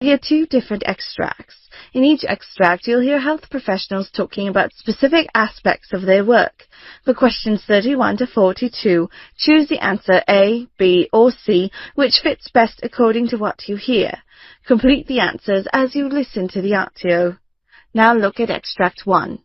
Hear two different extracts. In each extract, you'll hear health professionals talking about specific aspects of their work. For questions 31 to 42, choose the answer A, B, or C, which fits best according to what you hear. Complete the answers as you listen to the audio. Now look at extract 1.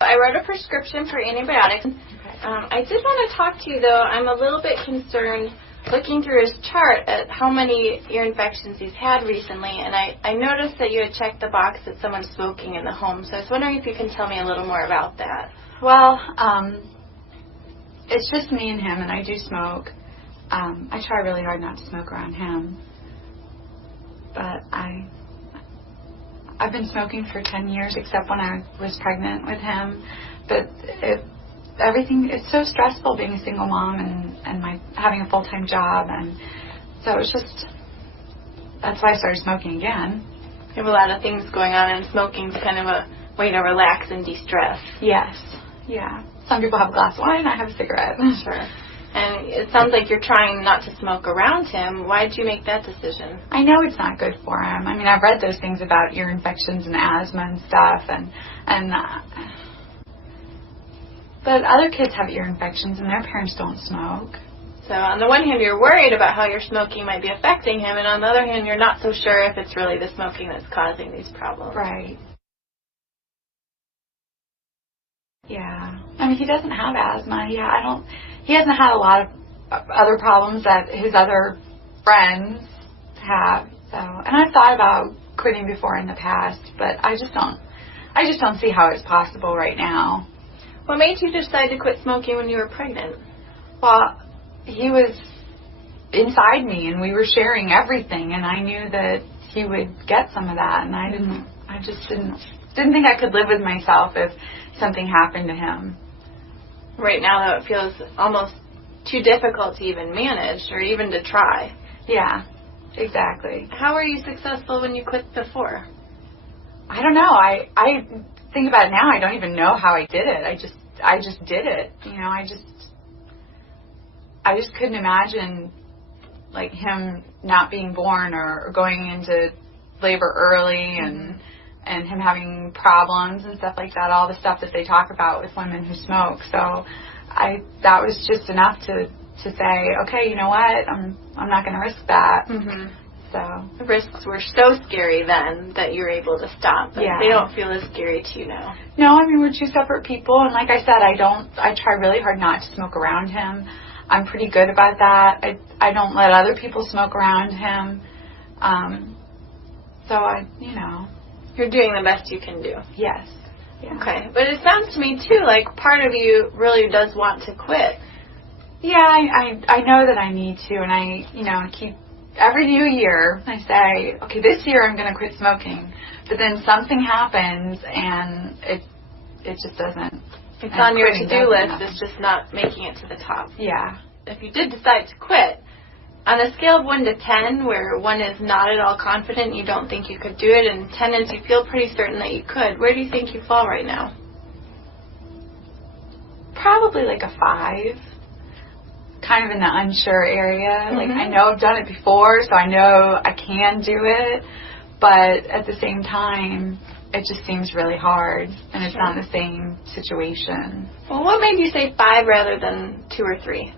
I wrote a prescription for antibiotics. I did want to talk to you, though. I'm a little bit concerned looking through his chart at how many ear infections he's had recently, and I noticed that you had checked the box that someone's smoking in the home, so I was wondering if you can tell me a little more about that. Well, it's just me and him, and I do smoke. I try really hard not to smoke around him, but I've been smoking for 10 years, except when I was pregnant with him. But it's so stressful being a single mom and having a full-time job, and so that's why I started smoking again. You have a lot of things going on, and smoking's kind of a way to relax and de-stress. Yes, yeah. Some people have a glass of wine, I have a cigarette. Sure. And it sounds like you're trying not to smoke around him. Why did you make that decision? I know it's not good for him. I mean, I've read those things about ear infections and asthma and stuff, but other kids have ear infections and their parents don't smoke. So on the one hand, you're worried about how your smoking might be affecting him, and on the other hand, you're not so sure if it's really the smoking that's causing these problems. Right. Yeah. I mean, he doesn't have asthma. He hasn't had a lot of other problems that his other friends have. So, and I've thought about quitting before in the past, but I just don't see how it's possible right now. What made you decide to quit smoking when you were pregnant? Well, he was inside me, and we were sharing everything, and I knew that he would get some of that, and I just didn't think I could live with myself if something happened to him. Right now, though, it feels almost too difficult to even manage or even to try. Yeah, exactly. How were you successful when you quit before? I don't know. I think about it now. I don't even know how I did it. I just did it. You know, I just couldn't imagine like him not being born or going into labor early and him having problems and stuff like that, all the stuff that they talk about with women who smoke. So that was just enough to say, okay, you know what, I'm not going to risk that. Mm-hmm. So the risks were so scary then that you were able to stop, but they don't feel as scary to you now. No, I mean, we're two separate people, and like I said, I try really hard not to smoke around him. I'm pretty good about that. I don't let other people smoke around him. So You're doing the best you can do. Yes. Yeah. Okay. But it sounds to me, too, like part of you really does want to quit. Yeah, I know that I need to, and I keep, every new year, I say, okay, this year I'm going to quit smoking. But then something happens, and it just doesn't. It's on your to-do list, it's just not making it to the top. Yeah. If you did decide to quit, on a scale of 1 to 10, where 1 is not at all confident, you don't think you could do it, and 10 is you feel pretty certain that you could, where do you think you fall right now? probably like a 5. Kind of in the unsure area. Like, I know I've done it before, so I know I can do it, but at the same time, it just seems really hard, and it's not the same situation. Well, what made you say 5 rather than 2 or 3?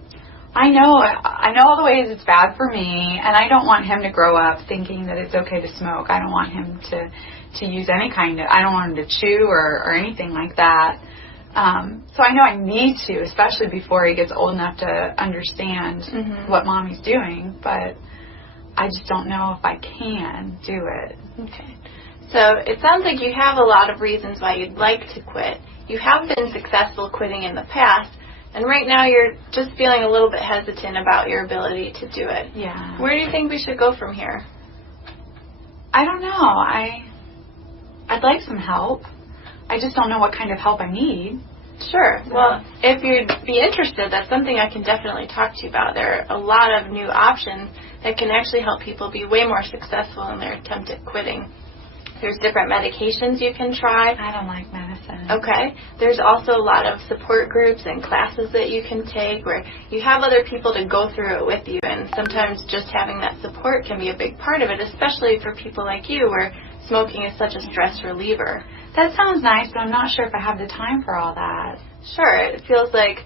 I know all the ways it's bad for me, and I don't want him to grow up thinking that it's okay to smoke. I don't want him to use any kind of, I don't want him to chew or anything like that. So I know I need to, especially before he gets old enough to understand what mommy's doing, but I just don't know if I can do it. Okay. So it sounds like you have a lot of reasons why you'd like to quit. You have been successful quitting in the past, and right now you're just feeling a little bit hesitant about your ability to do it. Yeah. Where do you think we should go from here? I don't know. I'd like some help. I just don't know what kind of help I need. Sure. Well, if you'd be interested, that's something I can definitely talk to you about. There are a lot of new options that can actually help people be way more successful in their attempt at quitting. There's different medications you can try. I don't like medicine. Okay. There's also a lot of support groups and classes that you can take where you have other people to go through it with you, and sometimes just having that support can be a big part of it, especially for people like you where smoking is such a stress reliever. That sounds nice, but I'm not sure if I have the time for all that. Sure. It feels like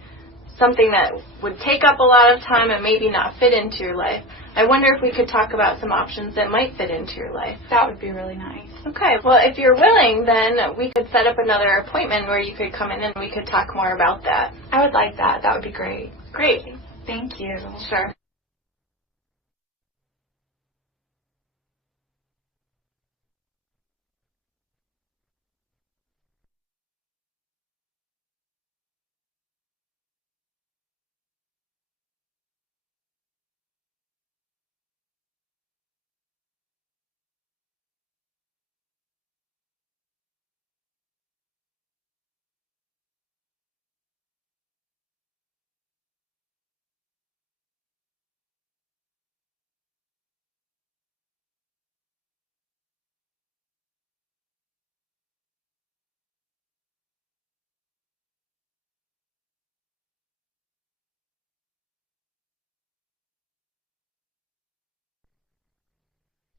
something that would take up a lot of time and maybe not fit into your life. I wonder if we could talk about some options that might fit into your life. That would be really nice. Okay. Well, if you're willing, then we could set up another appointment where you could come in and we could talk more about that. I would like that. That would be great. Great. Thank you. Sure.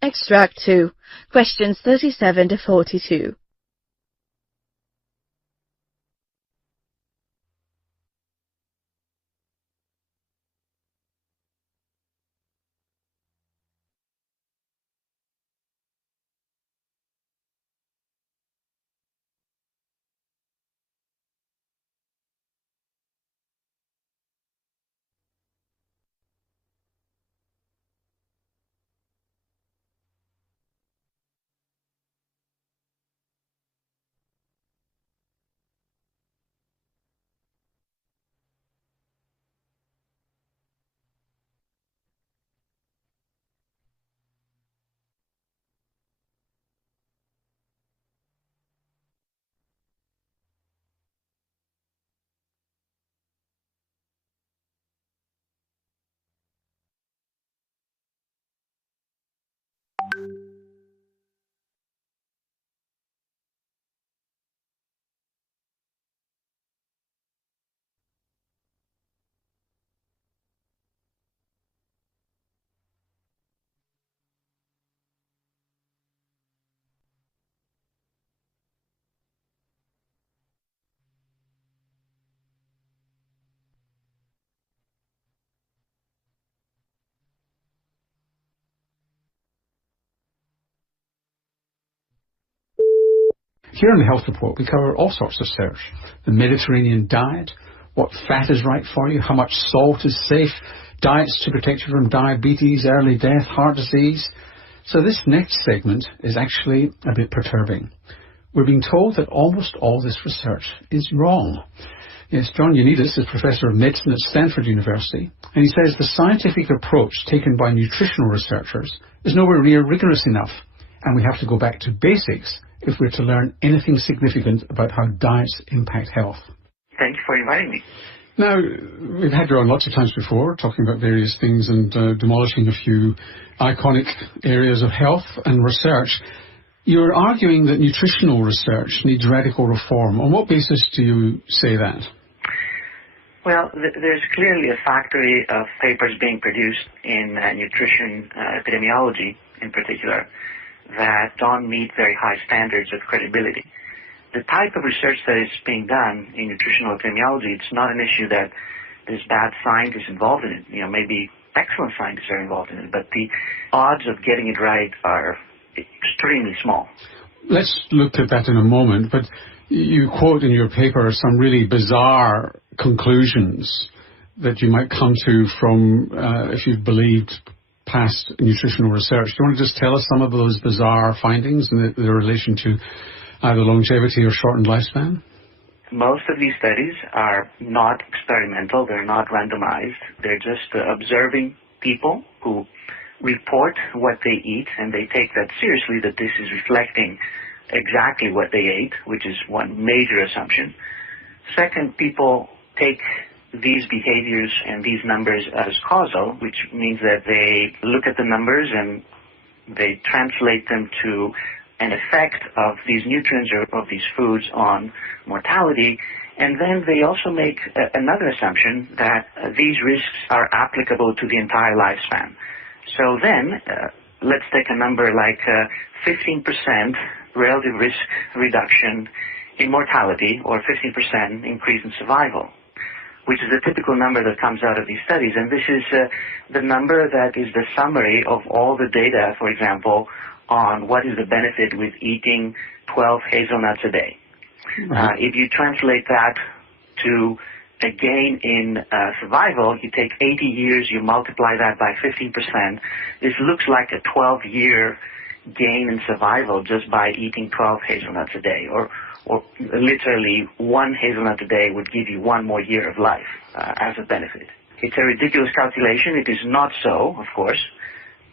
Extract 2. Questions 37 to 42. Here on the Health Report, we cover all sorts of research. The Mediterranean diet, what fat is right for you, how much salt is safe, diets to protect you from diabetes, early death, heart disease. So this next segment is actually a bit perturbing. We're being told that almost all this research is wrong. Yes, John Ioannidis is Professor of Medicine at Stanford University, and he says the scientific approach taken by nutritional researchers is nowhere near rigorous enough, and we have to go back to basics if we're to learn anything significant about how diets impact health. Thank you for inviting me. Now, we've had you on lots of times before, talking about various things and demolishing a few iconic areas of health and research. You're arguing that nutritional research needs radical reform. On what basis do you say that? Well, there's clearly a factory of papers being produced in nutrition epidemiology in particular that don't meet very high standards of credibility. The type of research that is being done in nutritional epidemiology, it's not an issue that there's bad scientists involved in it. Maybe excellent scientists are involved in it, but the odds of getting it right are extremely small. Let's look at that in a moment, but you quote in your paper some really bizarre conclusions that you might come to from if you've believed past nutritional research. Do you want to just tell us some of those bizarre findings and their relation to either longevity or shortened lifespan? Most of these studies are not experimental. They're not randomized. They're just observing people who report what they eat, and they take that seriously, that this is reflecting exactly what they ate, which is one major assumption. Second, people take these behaviors and these numbers as causal, which means that they look at the numbers and they translate them to an effect of these nutrients or of these foods on mortality. And then they also make another assumption that these risks are applicable to the entire lifespan. So then, let's take a number like 15% relative risk reduction in mortality or 15% increase in survival, which is the typical number that comes out of these studies. And this is the number that is the summary of all the data, for example, on what is the benefit with eating 12 hazelnuts a day. If you translate that to a gain in survival, you take 80 years, you multiply that by 15%. This looks like a 12-year gain in survival just by eating 12 hazelnuts a day, or literally one hazelnut a day would give you one more year of life as a benefit. It's a ridiculous calculation. It is not so, of course.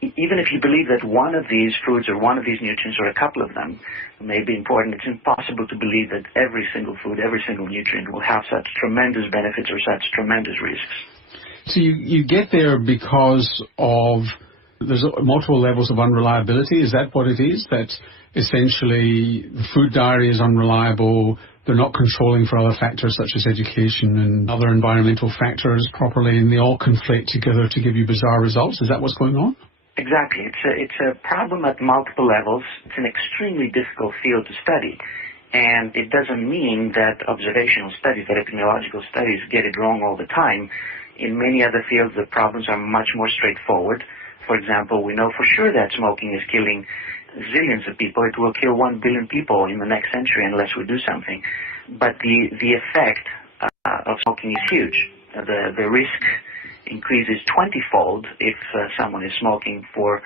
Even if you believe that one of these foods or one of these nutrients or a couple of them may be important, it's impossible to believe that every single food, every single nutrient will have such tremendous benefits or such tremendous risks. So you get there because of there's multiple levels of unreliability. Is that what it is? That essentially the food diary is unreliable, they're not controlling for other factors such as education and other environmental factors properly, and they all conflate together to give you bizarre results? Is that what's going on? Exactly. It's a problem at multiple levels. It's an extremely difficult field to study. And it doesn't mean that observational studies, that epidemiological studies get it wrong all the time. In many other fields, the problems are much more straightforward. For example, we know for sure that smoking is killing zillions of people. It will kill 1 billion people in the next century unless we do something. But the effect of smoking is huge. The risk increases 20-fold if someone is smoking for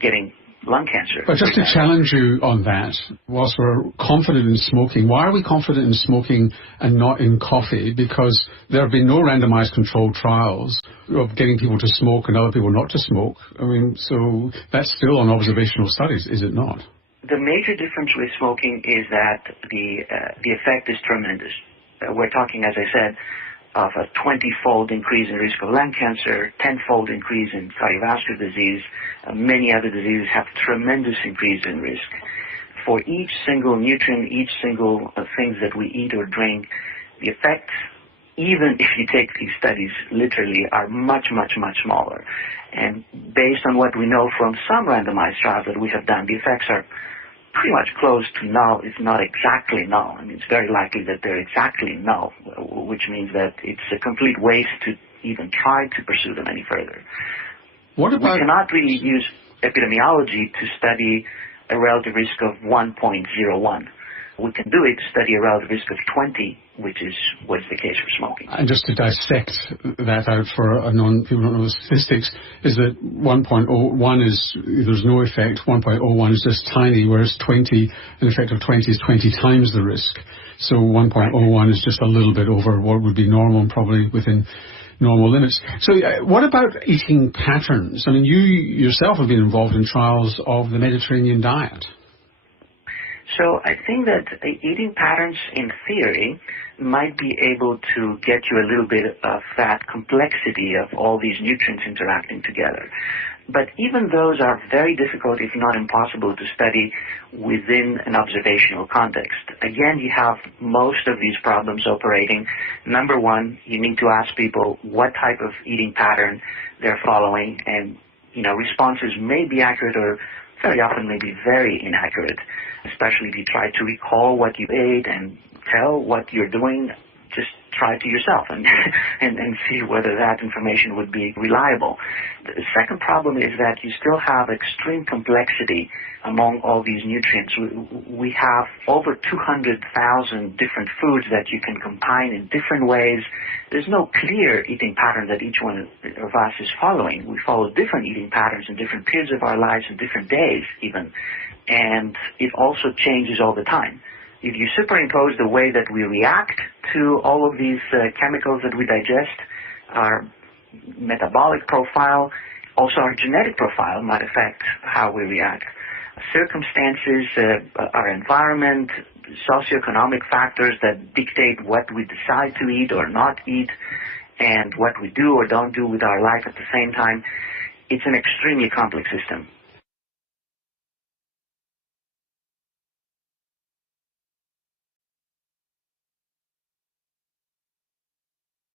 getting lung cancer. But just to challenge you on that, whilst we're confident in smoking, why are we confident in smoking and not in coffee? Because there have been no randomized controlled trials of getting people to smoke and other people not to smoke. I mean, so that's still on observational studies, is it not? The major difference with smoking is that the effect is tremendous. We're talking, as I said, of a 20-fold increase in risk of lung cancer, 10-fold increase in cardiovascular disease. Many other diseases have tremendous increase in risk. For each single nutrient, each single things that we eat or drink, the effects, even if you take these studies literally, are much, much, much smaller. And based on what we know from some randomized trials that we have done, the effects are pretty much close to null, if not exactly null. I mean, it's very likely that they're exactly null, which means that it's a complete waste to even try to pursue them any further. What about... We cannot really use epidemiology to study a relative risk of 1.01. We can do it to study a relative risk of 20, which is what's the case for smoking. And just to dissect that out for people who don't know the statistics, is that 1.01 is, there's no effect, 1.01 is just tiny, whereas 20, an effect of 20 is 20 times the risk. So 1.01 is just a little bit over what would be normal and probably within normal limits. So what about eating patterns? I mean, you yourself have been involved in trials of the Mediterranean diet. So I think that eating patterns in theory might be able to get you a little bit of that complexity of all these nutrients interacting together. But even those are very difficult, if not impossible, to study within an observational context. Again, you have most of these problems operating. Number one, you need to ask people what type of eating pattern they're following, and responses may be accurate or very often may be very inaccurate, especially if you try to recall what you ate and tell what you're doing. Just try it to yourself and see whether that information would be reliable. The second problem is that you still have extreme complexity among all these nutrients. We have over 200,000 different foods that you can combine in different ways. There's no clear eating pattern that each one of us is following. We follow different eating patterns in different periods of our lives and different days even. And it also changes all the time. If you superimpose the way that we react to all of these chemicals that we digest, our metabolic profile, also our genetic profile might affect how we react. Circumstances, our environment, socioeconomic factors that dictate what we decide to eat or not eat, and what we do or don't do with our life at the same time. It's an extremely complex system.